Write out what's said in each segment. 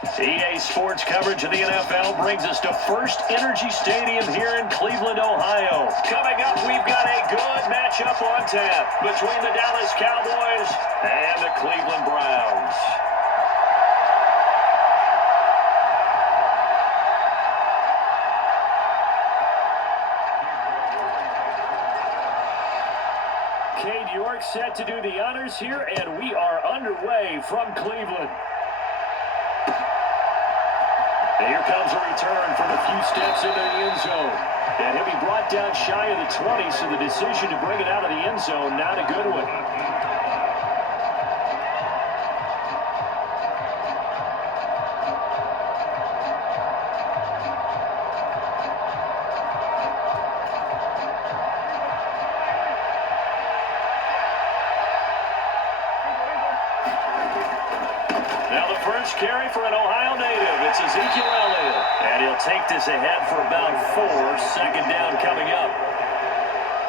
EA Sports coverage of the NFL brings us to First Energy Stadium here in Cleveland, Ohio. Coming up, we've got a good matchup on tap between the Dallas Cowboys and the Cleveland Browns. Cade York set to do the honors here, and we are underway from Cleveland. And here comes a return from a few steps into the end zone. And he'll be brought down shy of the 20, so the decision to bring it out of the end zone, not a good one. Now the first carry for an Ohio native. It's Ezekiel Elliott. And he'll take this ahead for about 4. Second down coming up.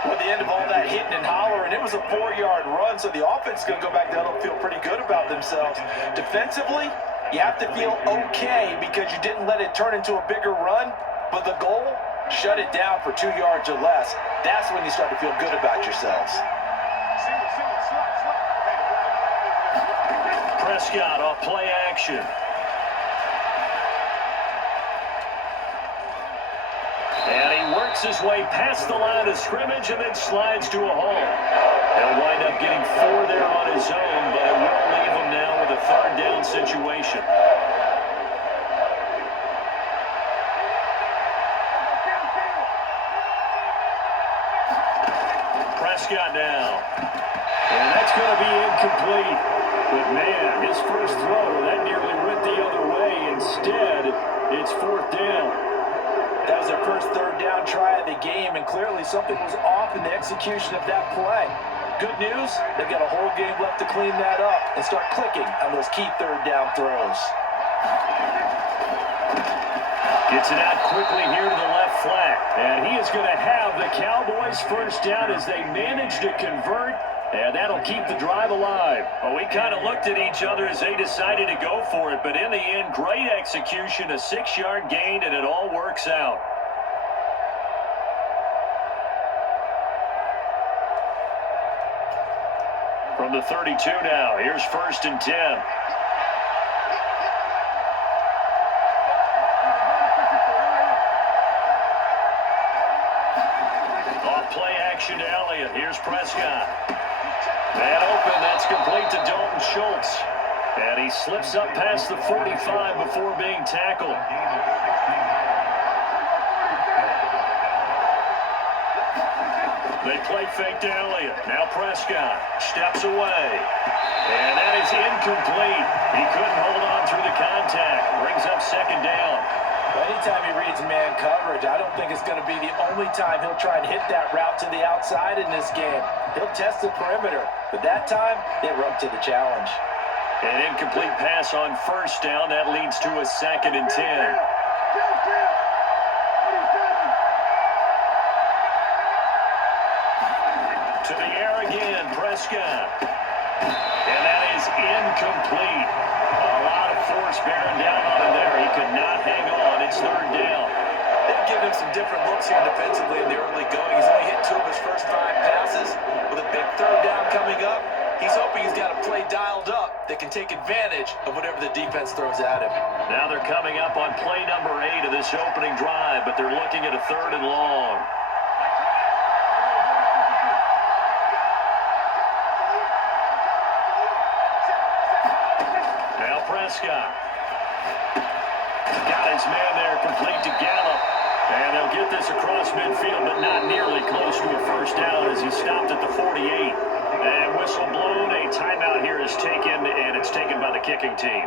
Well, the end of all that hitting and hollering, it was a 4-yard run, so the offense is going to go back down and feel pretty good about themselves. Defensively, you have to feel okay because you didn't let it turn into a bigger run, but the goal, shut it down for 2 yards or less. That's when you start to feel good about yourselves. Prescott off play action. And he works his way past the line of scrimmage and then slides to a hole. He'll wind up getting 4 there on his own, but it will leave him now with a third down situation. Prescott now. And that's going to be incomplete. But man, his first throw, that nearly went the other way. Instead, it's 4th down. That was their first third down try of the game, and clearly something was off in the execution of that play. Good news, they've got a whole game left to clean that up and start clicking on those key third down throws. Gets it out quickly here to the left flat. And he is going to have the Cowboys first down as they manage to convert. And that'll keep the drive alive. Well, we kind of looked at each other as they decided to go for it. But in the end, great execution, a 6-yard gain, and it all works out. From the 32 now, here's 1st and 10. Off play action to Elliott. Here's Prescott. Man open, that's complete to Dalton Schultz. And he slips up past the 45 before being tackled. They play fake to Elliott. Now Prescott steps away. And that is incomplete. He couldn't hold on through the contact. Brings up 2nd down. Anytime he reads man coverage, I don't think it's going to be the only time he'll try and hit that route to the outside in this game. He'll test the perimeter, but that time, they were up to the challenge. An incomplete pass on 1st down. That leads to a 2nd and 10. To the air again, Prescott. And that is incomplete. A lot of force bearing down on him there. He could not hang on. It's 3rd down. They've given him some different looks here defensively in the early going. He's only hit 2 of his first 5 passes. With a big 3rd down coming up, he's hoping he's got a play dialed up that can take advantage of whatever the defense throws at him. Now they're coming up on play number 8 of this opening drive, but they're looking at a 3rd and long. Prescott. Got his man there, complete to Gallup. And they'll get this across midfield, but not nearly close to a first down as he stopped at the 48. And whistle blown, a timeout here is taken, and it's taken by the kicking team.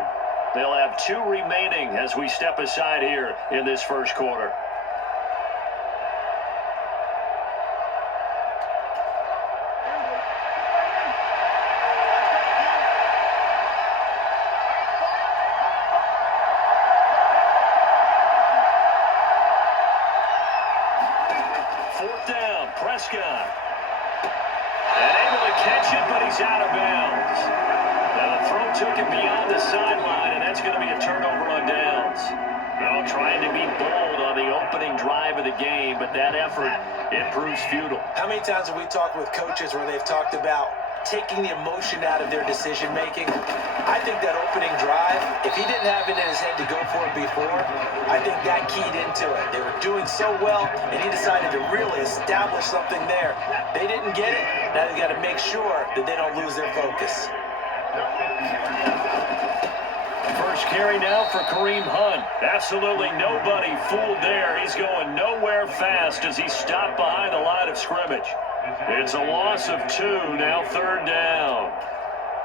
They'll have 2 remaining as we step aside here in this first quarter. Prescott. And able to catch it, but he's out of bounds. Now the throw took him beyond the sideline, and that's going to be a turnover on downs. Well, trying to be bold on the opening drive of the game, but that effort, it proves futile. How many times have we talked with coaches where they've talked about taking the emotion out of their decision-making? I think that opening drive, if he didn't have it in his head to go for it before, I think that keyed into it. They were doing so well, and he decided to really establish something there. They didn't get it. Now they've got to make sure that they don't lose their focus. First carry now for Kareem Hunt. Absolutely nobody fooled there. He's going nowhere fast as he stopped behind the line of scrimmage. It's a loss of 2, now third down.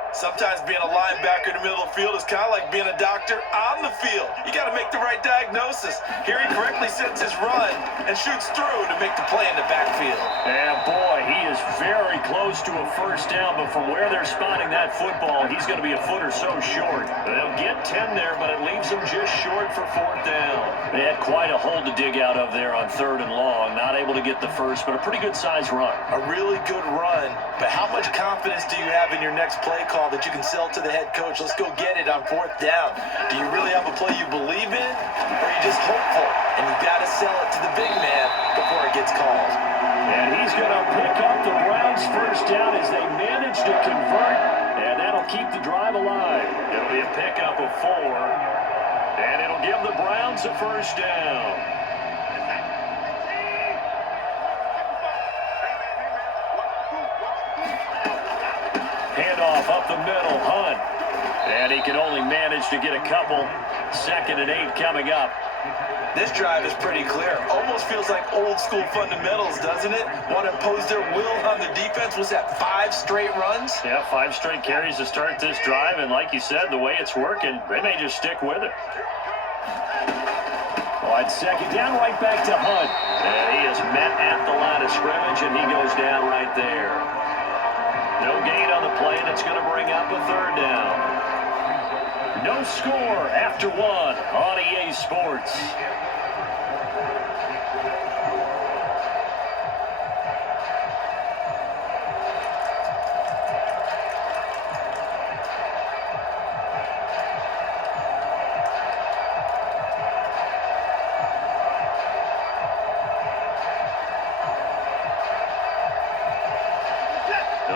Sometimes being a linebacker in the middle of the field is kind of like being a doctor on the field. You got to make the right diagnosis. Here he correctly sets his run and shoots through to make the play in the backfield. And boy, he is very close to a first down, but from where they're spotting that football, he's going to be a foot or so short. They'll get 10 there, but it leaves him just short for fourth down. They had quite a hole to dig out of there on third and long. Not able to get the first, but a pretty good-sized run. A really good run, but how much confidence do you have in your next play call that you can sell to the head coach? Let's go get it on fourth down. Do you really have a play you believe in, or are you just hopeful and you got to sell it to the big man before it gets called? And he's going to pick up the Browns' first down as they manage to convert, and that'll keep the drive alive. It'll be a pickup of 4, and it'll give the Browns a first down. Handoff up the middle, Hunt. And he can only manage to get a couple. 2nd and 8 coming up. This drive is pretty clear. Almost feels like old school fundamentals, doesn't it? Want to impose their will on the defense. Was that 5 straight runs? Yeah, 5 straight carries to start this drive. And like you said, the way it's working, they may just stick with it. Wide second down, right back to Hunt. And he is met at the line of scrimmage, and he goes down right there. No gain on the play, and it's going to bring up a third down. No score after 1 on EA Sports.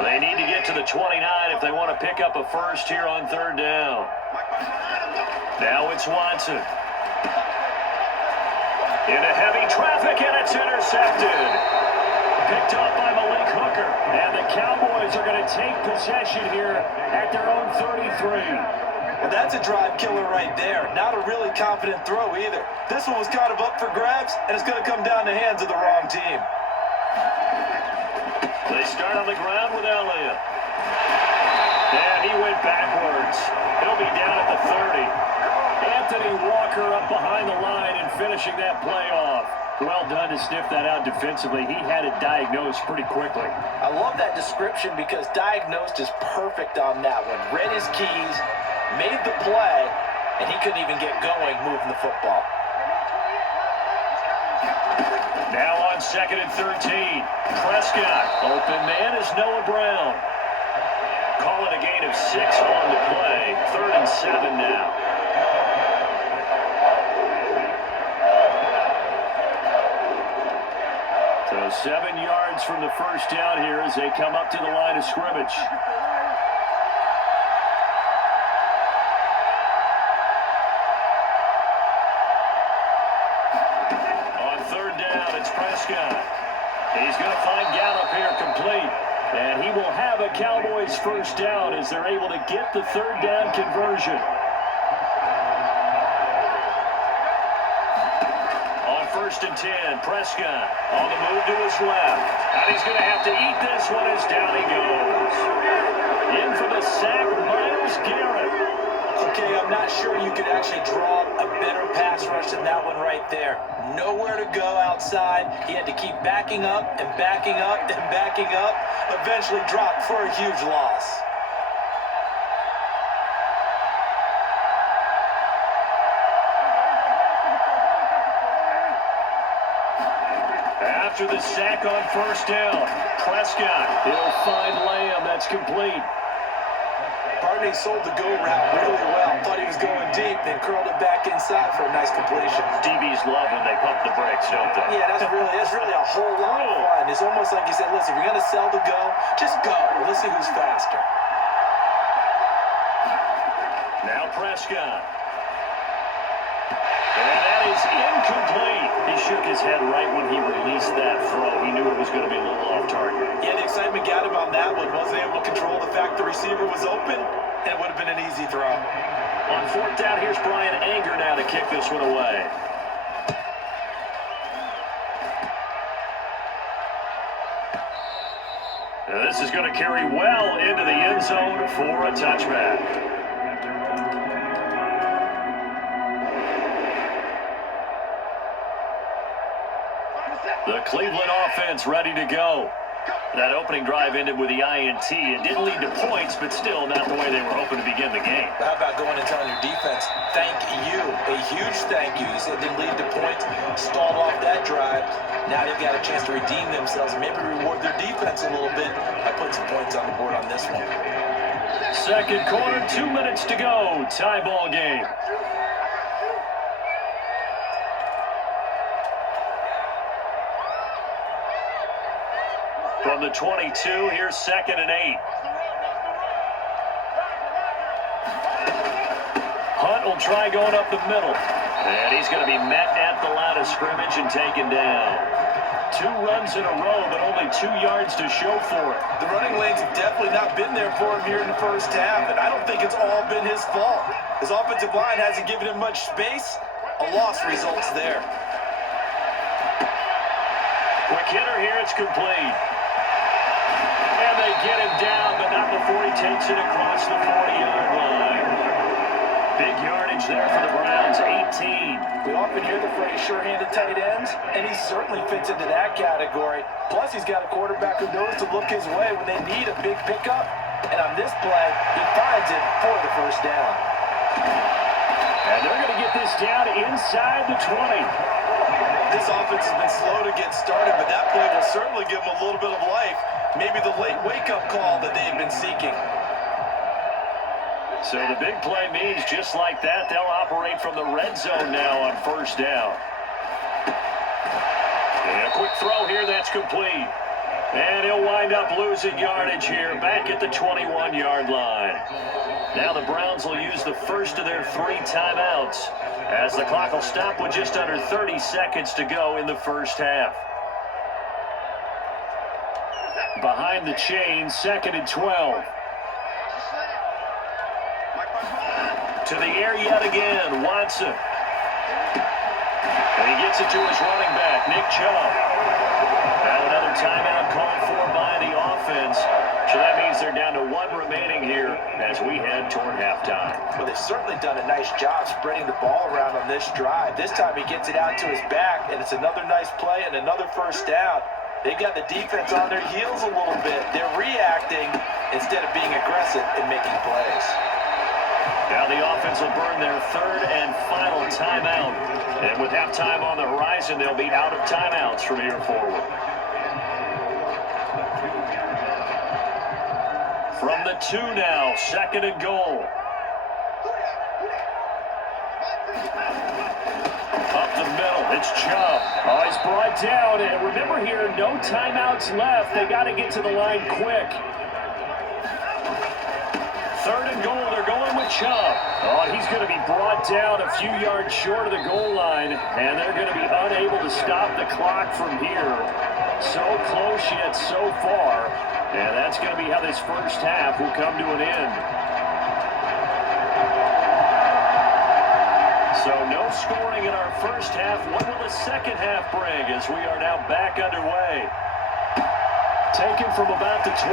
They need to get to the 29 if they want to pick up a first here on third down. Now it's Watson. Into heavy traffic, and it's intercepted. Picked up by Malik Hooker. And the Cowboys are going to take possession here at their own 33. Well, that's a drive killer right there. Not a really confident throw either. This one was kind of up for grabs, and it's going to come down the hands of the wrong team. They start on the ground with Elliott. And he went backwards. He'll be down at the 30. Anthony Walker up behind the line and finishing that play off. Well done to sniff that out defensively. He had it diagnosed pretty quickly. I love that description because diagnosed is perfect on that one. Read his keys, made the play, and he couldn't even get going moving the football. Now on 2nd and 13. Prescott. Open man is Noah Brown. Call it a gain of 6 on the play. 3rd and 7 now. So 7 yards from the first down here as they come up to the line of scrimmage. Prescott. He's going to find Gallup here complete. And he will have a Cowboys first down as they're able to get the third down conversion. On 1st and 10, Prescott on the move to his left. And he's going to have to eat this one as down he goes. In for the sack, Myles Garrett. Okay, I'm not sure you could actually draw a better pass rush than that one right there. Nowhere to go outside. He had to keep backing up and backing up and backing up. Eventually dropped for a huge loss. After the sack on first down, Prescott, he'll find Lamb. That's complete. Part of time he sold the go route really well. Thought he was going deep, then curled it back inside for a nice completion. DBs love when they pump the brakes, don't they? Yeah, that's really a whole lot of fun. It's almost like you said, listen, if you're going to sell the go, just go. Let's see who's faster. Now Prescott. And that is incomplete. He shook his head right when he released that throw. He knew it was going to be a little off target. Yeah, the excitement got him on that one. Wasn't able to control the fact the receiver was open, and it would have been an easy throw. On fourth down, here's Brian Anger now to kick this one away. Now this is going to carry well into the end zone for a touchback. The Cleveland offense ready to go. That opening drive ended with the INT. It didn't lead to points, but still not the way they were hoping to begin the game. How about going and telling your defense, thank you, a huge thank you. You said it didn't lead to points, stalled off that drive. Now they've got a chance to redeem themselves and maybe reward their defense a little bit by putting some points on the board on this one. Second quarter, 2 minutes to go. Tie ball game. From the 22, here's 2nd and 8. Hunt will try going up the middle. And he's going to be met at the line of scrimmage and taken down. 2 runs in a row, but only 2 yards to show for it. The running lanes have definitely not been there for him here in the first half, and I don't think it's all been his fault. His offensive line hasn't given him much space. A loss results there. Quick hitter here, it's complete. And they get him down, but not before he takes it across the 40-yard line. Big yardage there for the Browns, 18. We often hear the phrase sure-handed tight ends, and he certainly fits into that category. Plus, he's got a quarterback who knows to look his way when they need a big pickup. And on this play, he finds it for the first down. And they're going to get this down inside the 20. This offense has been slow to get started, but that play will certainly give them a little bit of life. Maybe the late wake-up call that they've been seeking. So the big play means just like that, they'll operate from the red zone now on first down. And a quick throw here, that's complete. And he'll wind up losing yardage here, back at the 21-yard line. Now the Browns will use the first of their 3 timeouts, as the clock will stop with just under 30 seconds to go in the first half. Behind the chain, 2nd and 12. To the air yet again, Watson. And he gets it to his running back, Nick Chubb. Now another timeout called for by the offense. So that means they're down to 1 remaining here as we head toward halftime. Well, they've certainly done a nice job spreading the ball around on this drive. This time he gets it out to his back, and it's another nice play and another first down. They got the defense on their heels a little bit. They're reacting instead of being aggressive and making plays. Now the offense will burn their 3rd and final timeout. And with halftime on the horizon, they'll be out of timeouts from here forward. From the 2 now, 2nd and goal. Up the middle, it's Chubb. Oh, he's brought down, and remember here, no timeouts left. They got to get to the line quick. 3rd and goal, they're going with Chubb. Oh, he's going to be brought down a few yards short of the goal line, and they're going to be unable to stop the clock from here. So close yet so far, and that's going to be how this first half will come to an end. So no scoring in our first half. What will the second half bring as we are now back underway? Taken from about the 12.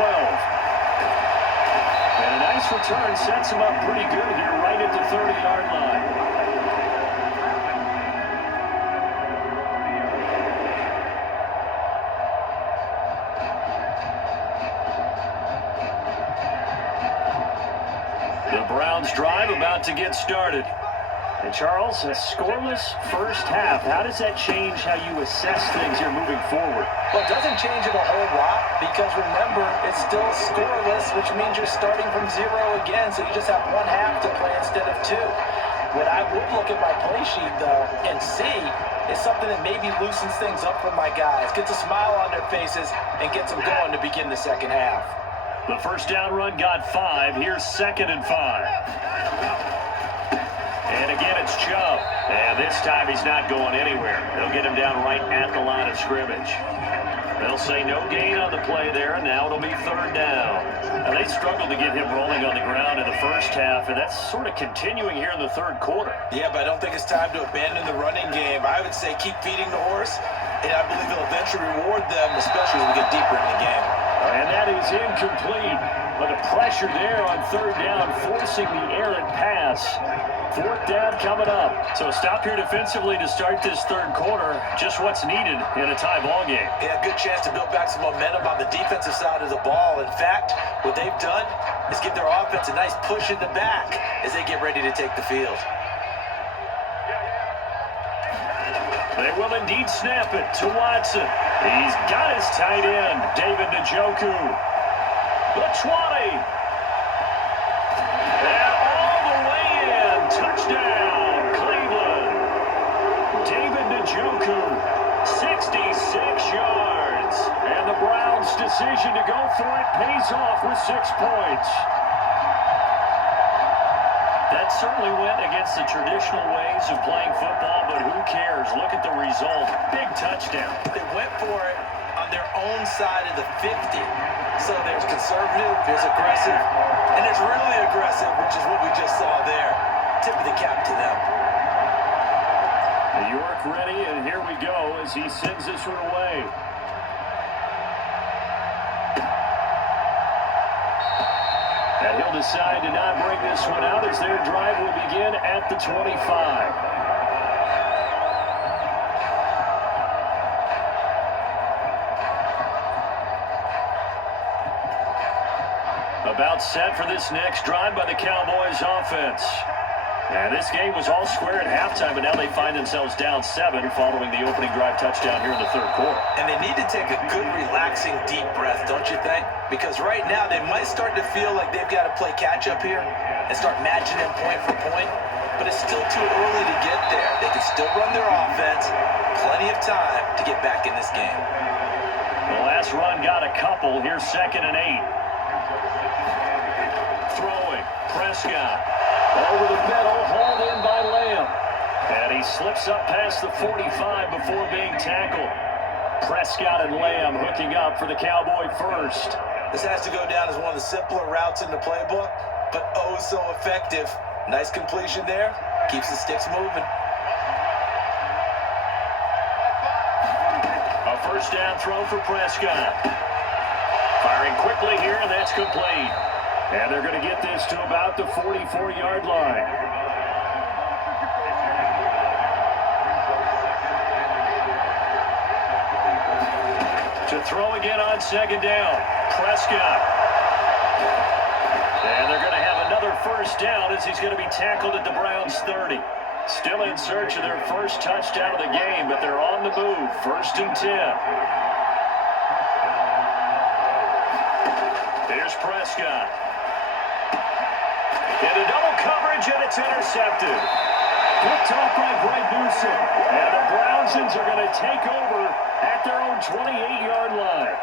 And a nice return sets him up pretty good here right at the 30-yard line. The Browns drive about to get started. And Charles, a scoreless first half. How does that change how you assess things here moving forward? Well, it doesn't change it a whole lot because remember, it's still scoreless, which means you're starting from zero again, so you just have one half to play instead of two. What I would look at my play sheet, though, and see is something that maybe loosens things up for my guys, gets a smile on their faces, and gets them going to begin the second half. The first down run got 5. Here's 2nd and 5. And again, it's Chubb. And this time he's not going anywhere. They'll get him down right at the line of scrimmage. They'll say no gain on the play there, and now it'll be 3rd down. Now, they struggled to get him rolling on the ground in the first half, and that's sort of continuing here in the 3rd quarter. Yeah, but I don't think it's time to abandon the running game. I would say keep feeding the horse, and I believe it'll eventually reward them, especially as we get deeper in the game. And that is incomplete. But the pressure there on 3rd down, forcing the errant pass. 4th down coming up. So stop here defensively to start this 3rd quarter. Just what's needed in a tie ball game. Yeah, good chance to build back some momentum on the defensive side of the ball. In fact, what they've done is give their offense a nice push in the back as they get ready to take the field. They will indeed snap it to Watson. He's got his tight end, David Njoku. The 20. And all the way in. Touchdown, Cleveland. David Njoku, 66 yards. And the Browns' decision to go for it pays off with 6 points. That certainly went against the traditional ways of playing football, but who cares? Look at the result. Big touchdown. They went for it on their own side of the 50. So there's conservative, there's aggressive, and there's really aggressive, which is what we just saw there. Tip of the cap to them. New York ready, and here we go as he sends this one away. And he'll decide to not bring this one out as their drive will begin at the 25. About set for this next drive by the Cowboys offense. And this game was all square at halftime, but now they find themselves down 7 following the opening drive touchdown here in the 3rd quarter. And they need to take a good, relaxing, deep breath, don't you think? Because right now they might start to feel like they've got to play catch-up here and start matching them point for point. But it's still too early to get there. They can still run their offense. Plenty of time to get back in this game. The last run got a couple. Here's 2nd and 8. Throwing, Prescott, over the middle, hauled in by Lamb. And he slips up past the 45 before being tackled. Prescott and Lamb hooking up for the Cowboy first. This has to go down as one of the simpler routes in the playbook, but oh so effective. Nice completion there, keeps the sticks moving. A first down throw for Prescott. Firing quickly here, and that's complete. And they're going to get this to about the 44-yard line. To throw again on 2nd down, Prescott. And they're going to have another first down as he's going to be tackled at the Browns' 30. Still in search of their first touchdown of the game, but they're on the move. 1st and 10. Here's Prescott. Into double coverage, and it's intercepted. Picked off by Greg Newsom. And the Brownsons are going to take over at their own 28-yard line.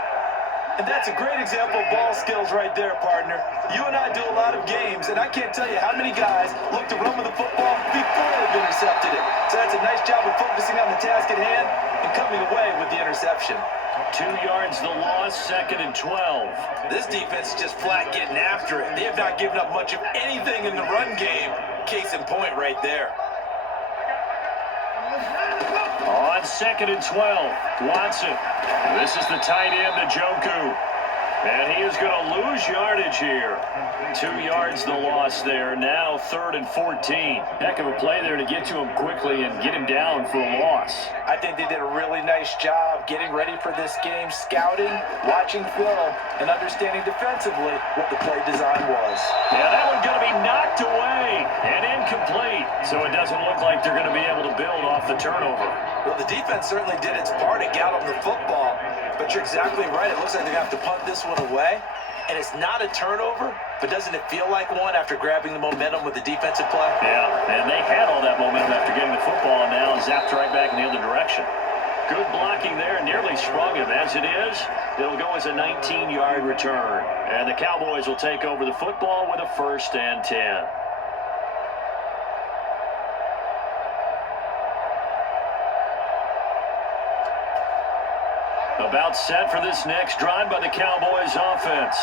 And that's a great example of ball skills right there, partner. You and I do a lot of games, and I can't tell you how many guys look to run with the football before they've intercepted it. So that's a nice job of focusing on the task at hand and coming away with the interception. 2 yards the loss, 2nd and 12. This defense is just flat getting after it. They have not given up much of anything in the run game. Case in point right there. On 2nd and 12, Watson. This is the tight end, Njoku. And he is going to lose yardage here. 2 yards the loss there. Now 3rd and 14. Heck of a play there to get to him quickly and get him down for a loss. I think they did a really nice job getting ready for this game, scouting, watching film, and understanding defensively what the play design was. Yeah, that one's going to be knocked away and incomplete. So it doesn't look like they're going to be able to build off the turnover. Well, the defense certainly did its part to get on the football, but you're exactly right. It looks like they're going to have to punt this one away. And it's not a turnover, but doesn't it feel like one after grabbing the momentum with the defensive play? Yeah, and they had all that momentum after getting the football, and now zapped right back in the other direction. Good blocking there, nearly sprung him. As it is, it'll go as a 19-yard return. And the Cowboys will take over the football with a 1st and 10. About set for this next drive by the Cowboys offense.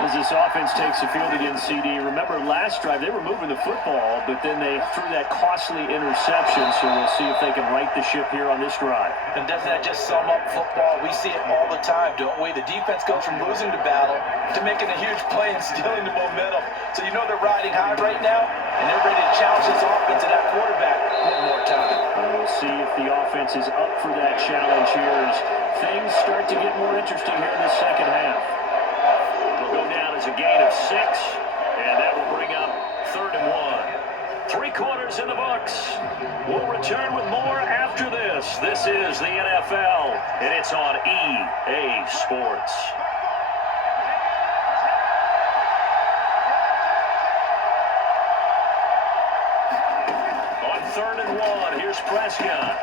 As this offense takes the field against CD. Remember last drive, they were moving the football, but then they threw that costly interception, so we'll see if they can right the ship here on this drive. And doesn't that just sum up football? We see it all the time, don't we? The defense goes from losing the battle to making a huge play and stealing the momentum. So you know they're riding high right now, and they're ready to challenge this offense and that quarterback one more time. And we'll see if the offense is up for that challenge here as things start to get more interesting here in the second half. It'll go down as a gain of 6, and that will bring up 3rd and 1. 3 quarters in the books. We'll return with more after this. This is the NFL, and it's on EA Sports. On 3rd and 1, here's Prescott.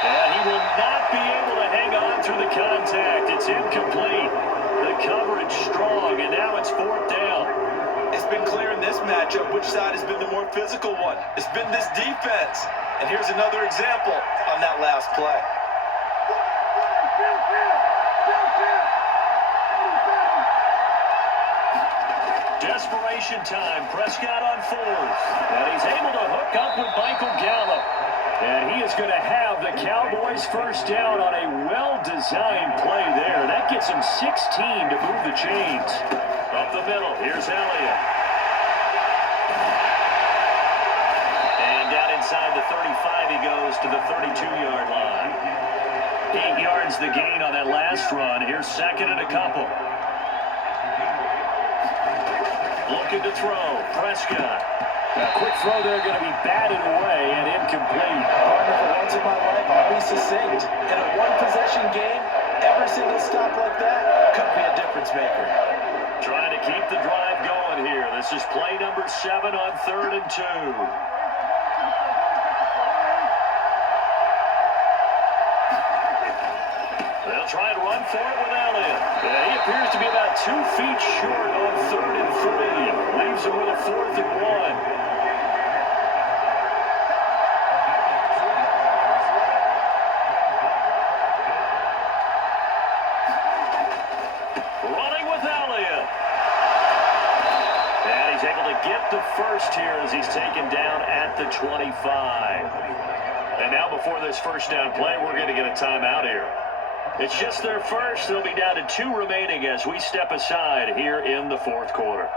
And he will not be able to hang on through the contact. It's incomplete. The coverage strong, and now it's 4th down. It's been clear in this matchup which side has been the more physical one. It's been this defense. And here's another example on that last play. Desperation time. Prescott on 4th. And he's able to hook up with Michael Gallup. And he is going to have the Cowboys 1st down on a well-designed play there. That gets him 16 to move the chains. Up the middle, here's Elliott. And down inside the 35, he goes to the 32-yard line. 8 yards the gain on that last run. Here's 2nd and a couple. Looking to throw, Prescott. A quick throw there, going to be batted away and incomplete. Partner, for once in my life, I'll be succinct. In a one-possession game, every single stop like that could be a difference maker. Trying to keep the drive going here. This is play number 7 on 3rd and 2. They'll try and run for it with Elliott. Yeah, he appears to be about 2 feet short on 3rd and 3. Leaves him with a 4th and 1. Get the 1st here as he's taken down at the 25. And now before this 1st down play, we're going to get a timeout here. It's just their 1st. They'll be down to 2 remaining as we step aside here in the 4th quarter.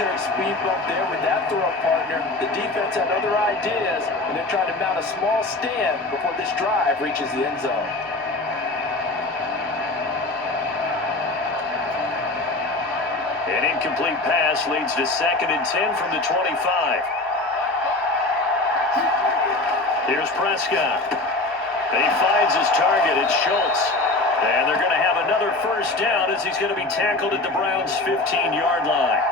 Speed bump there with that throw, partner. The defense had other ideas, and they're trying to mount a small stand before this drive reaches the end zone. An incomplete pass leads to 2nd and 10 from the 25. Here's Prescott. He finds his target. It's Schultz. And they're going to have another 1st down as he's going to be tackled at the Browns' 15-yard line.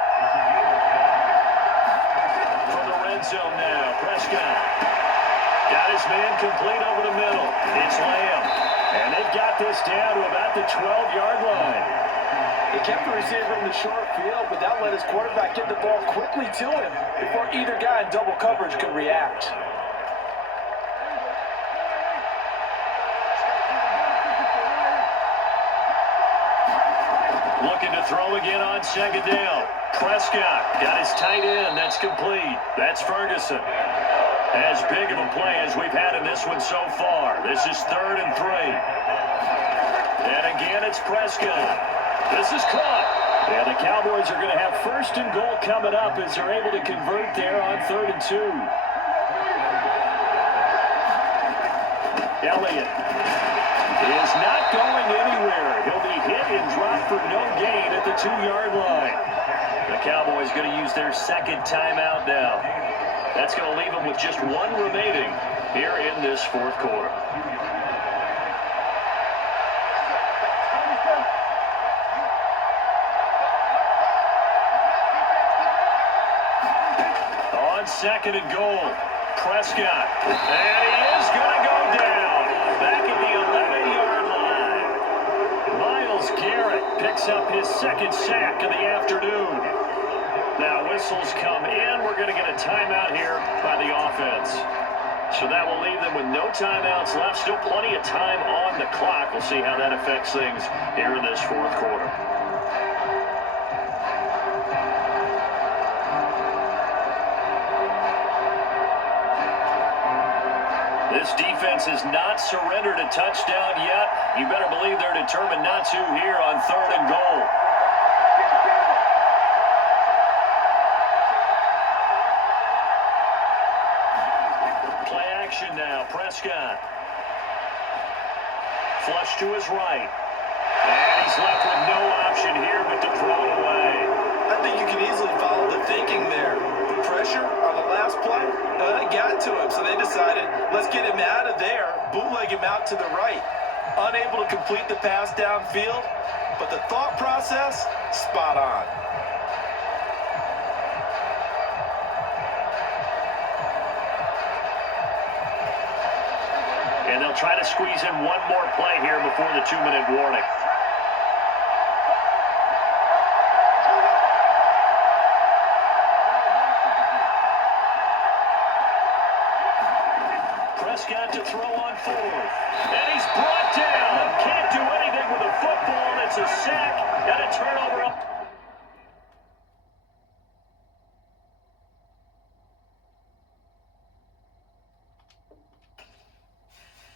Zone now, Prescott got his man complete over the middle. It's Lamb, and they've got this down to about the 12-yard line. He kept the receiver in the short field, but that let his quarterback get the ball quickly to him before either guy in double coverage could react. Looking to throw again on second down. Prescott got his tight end. That's complete. That's Ferguson. As big of a play as we've had in this one so far. This is 3rd and 3. And again, it's Prescott. This is caught. And the Cowboys are going to have 1st and goal coming up as they're able to convert there on 3rd and 2. Elliott is not going anywhere. He'll be hit and dropped for no gain at the 2-yard line. The Cowboys going to use their 2nd timeout now. That's going to leave them with just 1 remaining here in this 4th quarter. On 2nd and goal, Prescott. And he is going to go down. Back at the 11-yard line. Myles Garrett picks up his 2nd sack of the afternoon. Now whistles come in. We're going to get a timeout here by the offense. So that will leave them with no timeouts left. Still plenty of time on the clock. We'll see how that affects things here in this 4th quarter. This defense has not surrendered a touchdown yet. You better believe they're determined not to here on 3rd and goal. Play action now. Prescott. Flush to his right. And he's left with no option here but to throw it away. I think you can easily follow the thinking there. The pressure on the last play, it got to him, so they decided, let's get him out of there, bootleg him out to the right. Unable to complete the pass downfield, but the thought process, spot on. And they'll try to squeeze in 1 more play here before the 2-minute warning. Prescott to throw on 4th. And he's brought down. Can't do anything with a football. It's a sack and a turnover.